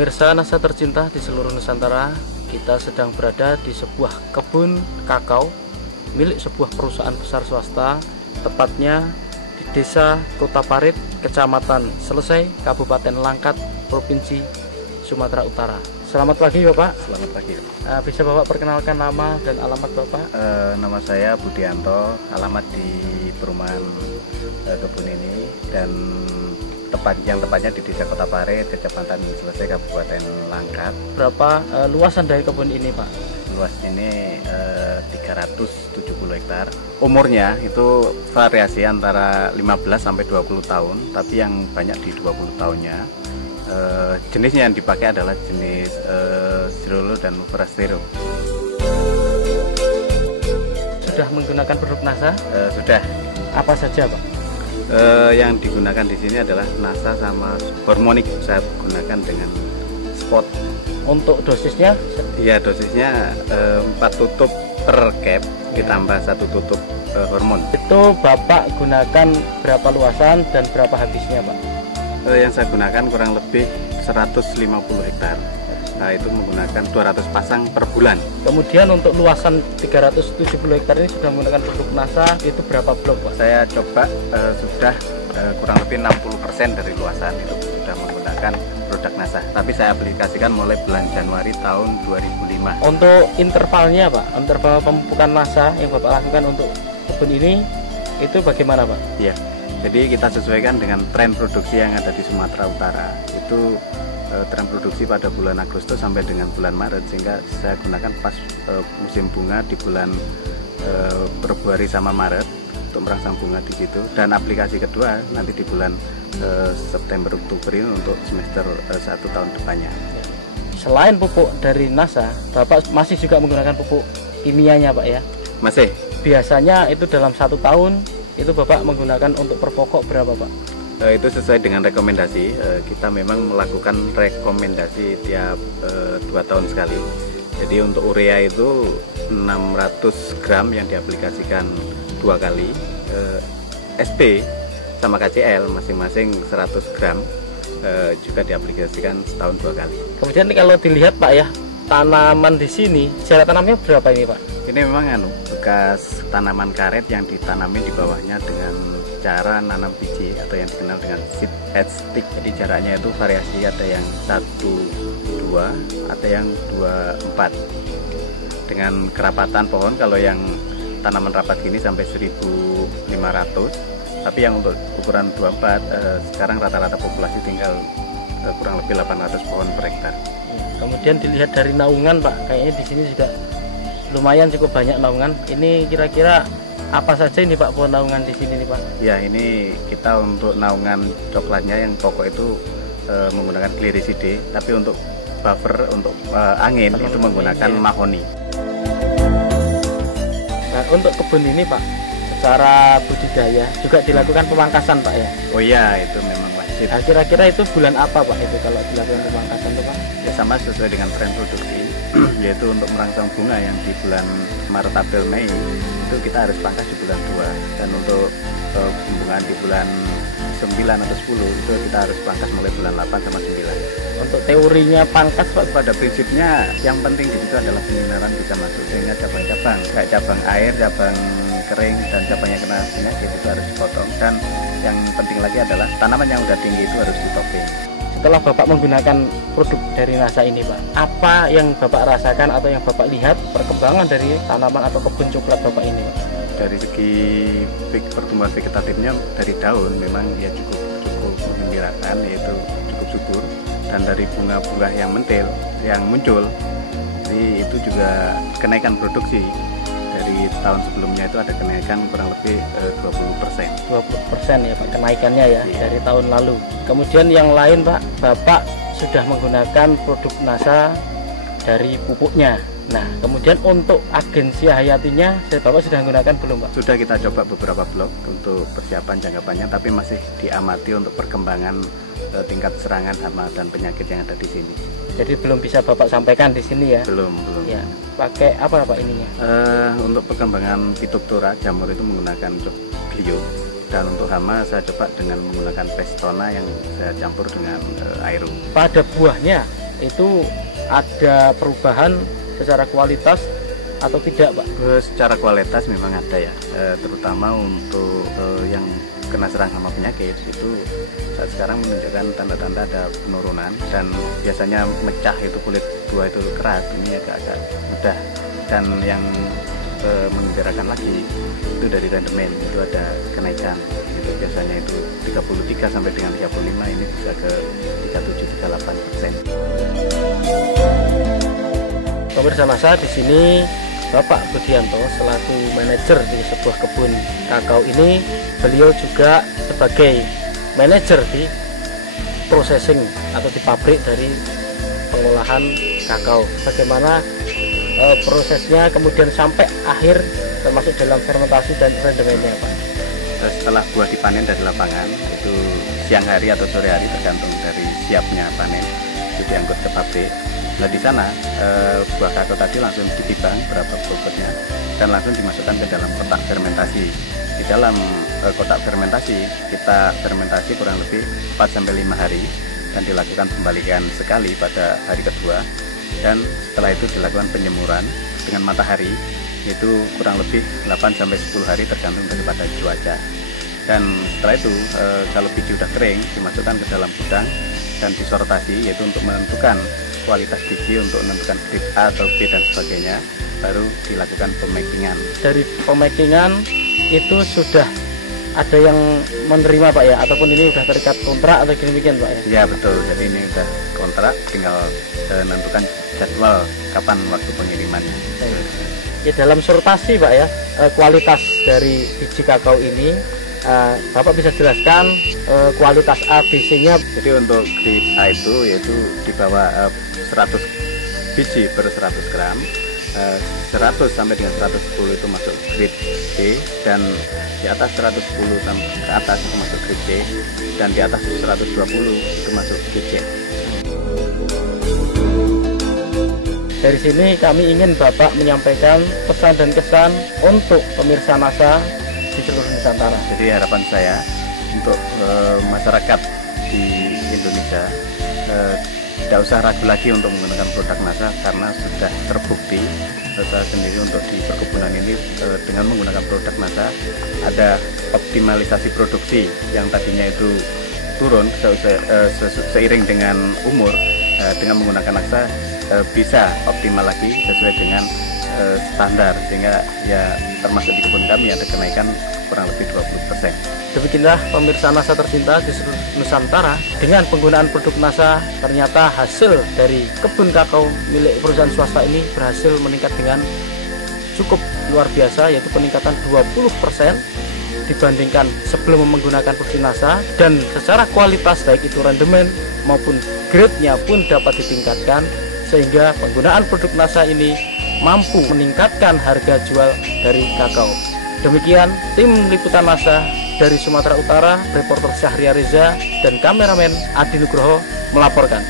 Pemirsa NASA tercinta di seluruh Nusantara, kita sedang berada di sebuah kebun kakao milik sebuah perusahaan besar swasta, tepatnya di Desa Kota Parit, Kecamatan Selesai, Kabupaten Langkat, Provinsi Sumatera Utara. Selamat pagi Bapak. Selamat pagi. Bisa Bapak perkenalkan nama dan alamat Bapak? Nama saya Budianto, alamat di perumahan kebun ini, dan tepatnya di Desa Kota Parit, Kecamatan Selesai, Kabupaten Langkat. Berapa luasan dari kebun ini Pak? Luas ini 370 hektar. Umurnya itu variasi antara 15 sampai 20 tahun, tapi yang banyak di 20 tahunnya. Jenisnya yang dipakai adalah jenis Zirolo dan Forastero. Sudah menggunakan produk NASA? Sudah. Apa saja Pak? Yang digunakan di sini adalah NASA sama Hormonic. Saya gunakan dengan spot. Untuk dosisnya? Iya, dosisnya 4 tutup per cap ditambah 1 tutup hormon. Itu Bapak gunakan berapa luasan dan berapa habisnya Pak? Yang saya gunakan kurang lebih 150 hektar. Nah, itu menggunakan 200 pasang per bulan. Kemudian untuk luasan 370 hektar ini sudah menggunakan produk NASA, itu berapa blok Pak? Saya coba sudah kurang lebih 60% dari luasan itu sudah menggunakan produk NASA. Tapi saya aplikasikan mulai bulan Januari tahun 2005. Untuk intervalnya Pak, interval pemupukan NASA yang Bapak lakukan untuk kebun ini, itu bagaimana Pak? Iya, jadi kita sesuaikan dengan tren produksi yang ada di Sumatera Utara. Itu tren produksi pada bulan Agustus sampai dengan bulan Maret, sehingga saya gunakan pas musim bunga di bulan Februari sama Maret untuk merangsang bunga di situ, dan aplikasi kedua nanti di bulan September Oktober ini untuk semester 1 tahun depannya. Selain pupuk dari NASA, Bapak masih juga menggunakan pupuk kimianya Pak ya? Masih. Biasanya itu dalam 1 tahun itu Bapak menggunakan untuk per pokok berapa Pak? Itu sesuai dengan rekomendasi. Kita memang melakukan rekomendasi tiap 2 tahun sekali. Jadi untuk urea itu 600 gram yang diaplikasikan 2 kali. SP sama KCL masing-masing 100 gram juga diaplikasikan setahun 2 kali. Kemudian kalau dilihat Pak ya, tanaman di sini jarak tanamnya berapa ini Pak? Ini memang bekas tanaman karet yang ditanami di bawahnya dengan cara nanam biji atau yang dikenal dengan seed head stick. Jadi jaraknya itu variasi, ada yang 1-2, ada yang 2-4. Dengan kerapatan pohon, kalau yang tanaman rapat gini sampai 1.500. Tapi yang untuk ukuran 24 sekarang rata-rata populasi tinggal kurang lebih 800 pohon per hektar. Kemudian dilihat dari naungan Pak, kayaknya di sini juga lumayan cukup banyak naungan. Ini kira-kira apa saja ini Pak pohon naungan di sini nih Pak? Ya, ini kita untuk naungan coklatnya yang pokok itu menggunakan Gliricidae, tapi untuk buffer untuk angin itu menggunakan mahoni. Nah, untuk kebun ini Pak, secara budidaya juga dilakukan pemangkasan Pak ya? Oh iya, itu memang wajib. Nah, kira-kira itu bulan apa Pak itu kalau dilakukan pemangkasan itu Pak? Ya, sama sesuai dengan tren produksi, yaitu untuk merangsang bunga yang di bulan Maret, April, Mei itu kita harus pangkas di bulan 2, dan untuk pembungaan di bulan 9 atau 10 itu kita harus pangkas mulai bulan 8 sama 9. Untuk teorinya pangkas Pak, pada prinsipnya yang penting di situ adalah penyinaran bisa masuk, sehingga cabang-cabang kayak cabang air, cabang kering, dan cabang yang kena penyakit itu harus dipotong. Dan yang penting lagi adalah tanaman yang udah tinggi itu harus ditoping. Setelah Bapak menggunakan produk dari NASA ini Pak, apa yang Bapak rasakan atau yang Bapak lihat perkembangan dari tanaman atau kebun coklat Bapak ini Pak? Dari segi pertumbuhan vegetatifnya dari daun memang ya cukup menggembirakan, yaitu cukup subur, dan dari bunga-bunga yang mentil yang muncul, jadi itu juga kenaikan produksi. Dari tahun sebelumnya itu ada kenaikan kurang lebih 20%. 20% ya Pak kenaikannya ya, iya, dari tahun lalu. Kemudian yang lain Pak, Bapak sudah menggunakan produk NASA dari pupuknya. Nah, kemudian untuk agensi hayatinya, Bapak sudah menggunakan belum Pak? Sudah, kita coba beberapa blok untuk persiapan jangka panjang, tapi masih diamati untuk perkembangan tingkat serangan hama dan penyakit yang ada di sini. Jadi belum bisa Bapak sampaikan di sini ya? Belum. Ya, pakai apa Pak ininya? Untuk perkembangan Phytophthora jamur itu menggunakan Glio, dan untuk hama saya coba dengan menggunakan Pestona yang saya campur dengan Aero. Pada buahnya itu ada perubahan secara kualitas atau tidak, Pak? Secara kualitas memang ada ya, terutama untuk yang kena serang hama penyakit itu saat sekarang menunjukkan tanda-tanda ada penurunan, dan biasanya mecah itu kulit buah itu keras, ini agak-agak mudah. Dan yang mengembirakan lagi itu dari rendemen itu ada kenaikan, itu biasanya itu 33 sampai dengan 35, ini bisa ke 37-38%. Pemirsa Nasa, di sini Bapak Budianto selaku manajer di sebuah kebun kakao ini, beliau juga sebagai manajer di processing atau di pabrik dari pengolahan kakao. Bagaimana prosesnya kemudian sampai akhir, termasuk dalam fermentasi dan rendemennya, Pak? Setelah buah dipanen dari lapangan, itu siang hari atau sore hari tergantung dari siapnya panen, itu diangkut ke pabrik. Nah, di sana buah kakao tadi langsung ditimbang berapa bobotnya dan langsung dimasukkan ke dalam kotak fermentasi. Di dalam kotak fermentasi kita fermentasi kurang lebih 4-5 hari dan dilakukan pembalikan sekali pada hari kedua, dan setelah itu dilakukan penjemuran dengan matahari itu kurang lebih 8-10 hari tergantung daripada cuaca. Dan setelah itu kalau biji udah kering dimasukkan ke dalam gudang dan disortasi, yaitu untuk menentukan kualitas biji, untuk menentukan grade A atau B dan sebagainya, baru dilakukan pemakingan. Dari pemakingan itu sudah ada yang menerima, Pak, ya, ataupun ini sudah terikat kontrak atau demikian, Pak, ya? Ya betul, jadi ini sudah kontrak, tinggal menentukan jadwal kapan waktu pengirimannya. Ya, dalam sortasi, Pak, ya, kualitas dari biji kakao ini, Bapak bisa jelaskan kualitas A, B, C-nya? Jadi untuk grade A itu yaitu di bawah 100 biji per 100 gram, 100 sampai dengan 110 itu masuk grade B, dan di atas 110 sampai ke atas itu masuk grade C, dan di atas 120 itu masuk GC. Dari sini kami ingin Bapak menyampaikan pesan dan kesan untuk pemirsa Nasa di seluruh Nusantara. Jadi harapan saya untuk masyarakat di Indonesia tidak usah ragu lagi untuk menggunakan produk Nasa, karena sudah terbukti saya sendiri untuk di perkebunan ini dengan menggunakan produk Nasa ada optimalisasi produksi yang tadinya itu turun seiring dengan umur, dengan menggunakan Nasa bisa optimal lagi sesuai dengan standar, sehingga ya termasuk di kebun kami ada kenaikan kurang lebih 20%. Demikianlah pemirsa Nasa tercinta di seluruh Nusantara, dengan penggunaan produk Nasa ternyata hasil dari kebun kakao milik perusahaan swasta ini berhasil meningkat dengan cukup luar biasa, yaitu peningkatan 20% dibandingkan sebelum menggunakan produk Nasa, dan secara kualitas baik itu rendemen maupun grade-nya pun dapat ditingkatkan, sehingga penggunaan produk Nasa ini mampu meningkatkan harga jual dari kakao. Demikian tim liputan Nasa dari Sumatera Utara, reporter Syahria Reza dan kameramen Adi Nugroho melaporkan.